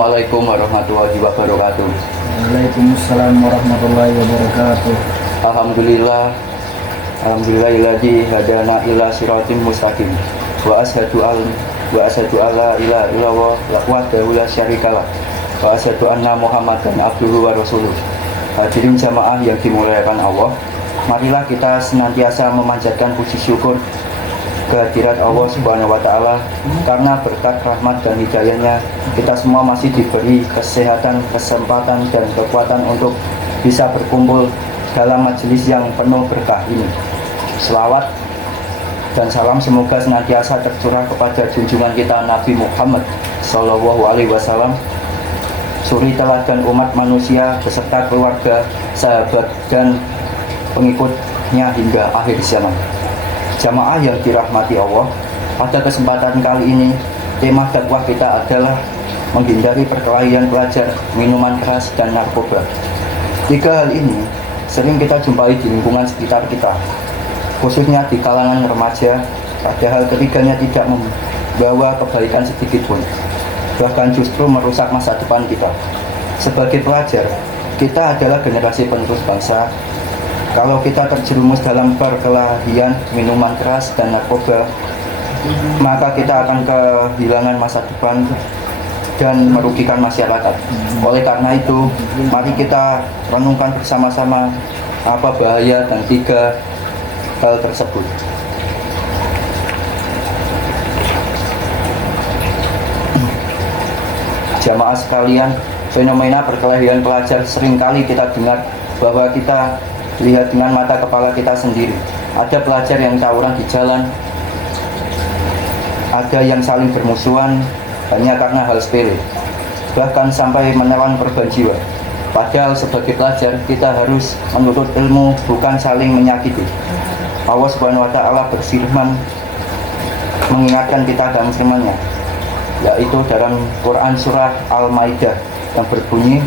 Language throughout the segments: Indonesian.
Assalamualaikum warahmatullahi wabarakatuh. Waalaikumsalam warahmatullahi wabarakatuh. Alhamdulillah, alhamdulillahilladzi hadana ila siratim mustaqim. Wa asyhadu alla ilaha illallah wahdahu la syarikalah. Wa asyhadu anna Muhammadan abduhu wa rasuluh. Hadirin jamaah yang dimuliakan Allah, marilah kita senantiasa memanjatkan puji syukur kehadirat Allah Subhanahu wa Ta'ala, karena berkat rahmat dan hidayahnya kita semua masih diberi kesehatan, kesempatan dan kekuatan untuk bisa berkumpul dalam majelis yang penuh berkah ini. Selawat dan salam semoga senantiasa tercurah kepada junjungan kita Nabi Muhammad Sallallahu Alaihi Wasallam, suri teladan umat manusia beserta keluarga, sahabat dan pengikutnya hingga akhir zaman. Jamaah yang dirahmati Allah, pada kesempatan kali ini tema dakwah kita adalah menghindari perkelahian pelajar, minuman keras dan narkoba. Tiga hal ini sering kita jumpai di lingkungan sekitar kita, khususnya di kalangan remaja, padahal ketiganya tidak membawa kebaikan sedikit pun, bahkan justru merusak masa depan kita. Sebagai pelajar, kita adalah generasi penerus bangsa. Kalau kita terjerumus dalam perkelahian minuman keras dan narkoba, maka kita akan kehilangan masa depan dan merugikan masyarakat. Oleh karena itu, mari kita renungkan bersama-sama apa bahaya dan tiga hal tersebut. Jamaah sekalian, fenomena perkelahian pelajar seringkali kita dengar, bahwa kita lihat dengan mata kepala kita sendiri. Ada pelajar yang tawuran di jalan, ada yang saling bermusuhan hanya karena hal sepele, bahkan sampai menelan korban jiwa. Padahal sebagai pelajar kita harus menuntut ilmu, bukan saling menyakiti. Allah Subhanahu wa Ta'ala berfirman mengingatkan kita dalam firman-Nya, yaitu dalam Quran surah Al-Maidah yang berbunyi,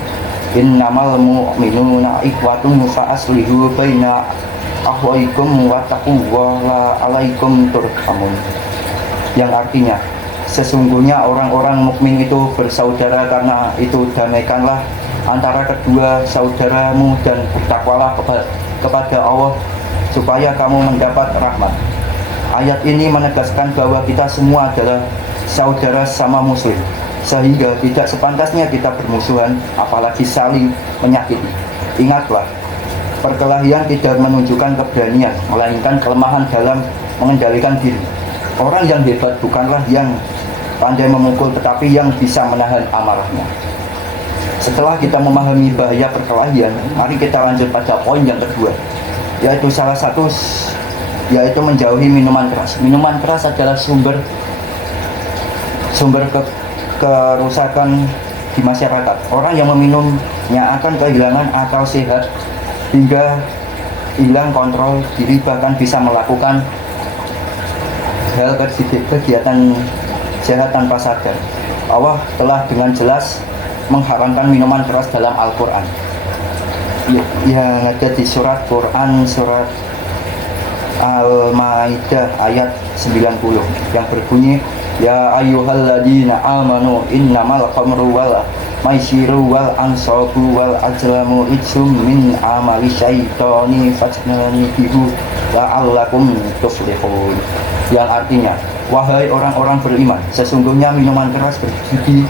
innamal mu'minuna ikhwatun fa'aslihu baina akhwaikum wattaqullaha alaikum turhamun, yang artinya sesungguhnya orang-orang mukmin itu bersaudara, karena itu damaikanlah antara kedua saudaramu dan bertakwalah kepada Allah supaya kamu mendapat rahmat. Ayat ini menegaskan bahwa kita semua adalah saudara sama muslim, sehingga tidak sepantasnya kita bermusuhan, apalagi saling menyakiti. Ingatlah, perkelahian tidak menunjukkan keberanian, melainkan kelemahan dalam mengendalikan diri. Orang yang hebat bukanlah yang pandai memukul, tetapi yang bisa menahan amarahnya. Setelah kita memahami bahaya perkelahian, mari kita lanjut pada poin yang kedua, yaitu yaitu menjauhi minuman keras. Minuman keras adalah sumber kerusakan di masyarakat. Orang yang meminumnya akan kehilangan akal sehat hingga hilang kontrol diri, bahkan bisa melakukan hal kegiatan jahat tanpa sadar. Allah telah dengan jelas mengharamkan minuman keras dalam Al-Quran, yang ada di surat Quran surat Al-Maidah ayat 90 yang berbunyi, ya ayyuhalladzina amanu innamal khamru wal maisiru wal ansabu wal azlamu ijsum min amali syaitani fajtanibuhu la'allakum tuflihun, yang artinya, wahai orang-orang beriman, sesungguhnya minuman keras, berjudi,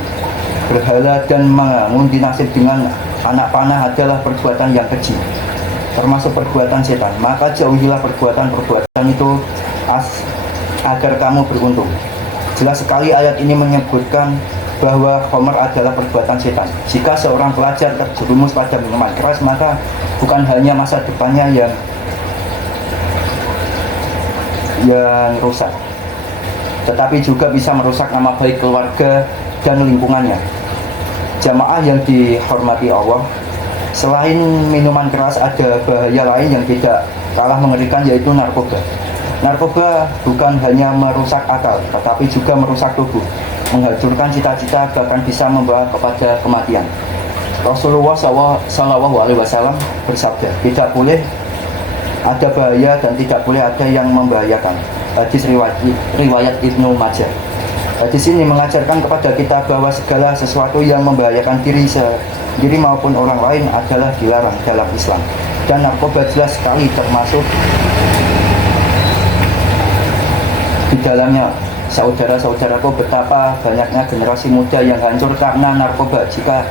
berhala dan mengundi nasib dengan anak panah adalah perbuatan yang keji, termasuk perbuatan setan. Maka jauhilah perbuatan itu agar kamu beruntung. Jelas sekali ayat ini menyebutkan bahwa khamr adalah perbuatan setan. Jika seorang pelajar terjerumus pada minuman keras, maka bukan hanya masa depannya yang rusak, tetapi juga bisa merusak nama baik keluarga dan lingkungannya. Jamaah yang dihormati Allah, selain minuman keras ada bahaya lain yang tidak kalah mengerikan, yaitu narkoba. Narkoba bukan hanya merusak akal, tetapi juga merusak tubuh, menghancurkan cita-cita, bahkan bisa membawa kepada kematian. Rasulullah SAW bersabda, tidak boleh ada bahaya dan tidak boleh ada yang membahayakan. Hadis riwayat Ibnu Majah. Hadis ini mengajarkan kepada kita bahwa segala sesuatu yang membahayakan diri sendiri maupun orang lain adalah dilarang dalam Islam. Dan narkoba jelas sekali termasuk di dalamnya. Saudara-saudaraku, betapa banyaknya generasi muda yang hancur karena narkoba. Jika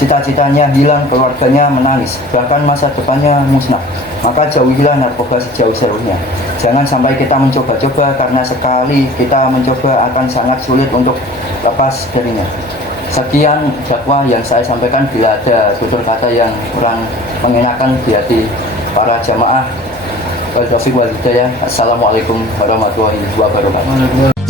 cita-citanya hilang, keluarganya menangis, bahkan masa depannya musnah, maka jauhilah narkoba sejauh-jauhnya. Jangan sampai kita mencoba-coba, karena sekali kita mencoba akan sangat sulit untuk lepas darinya. Sekian dakwah yang saya sampaikan. Bila ada tutur kata yang kurang mengenakan di hati para jamaah, wal taufiq wal hidayah. Assalamualaikum warahmatullahi wabarakatuh.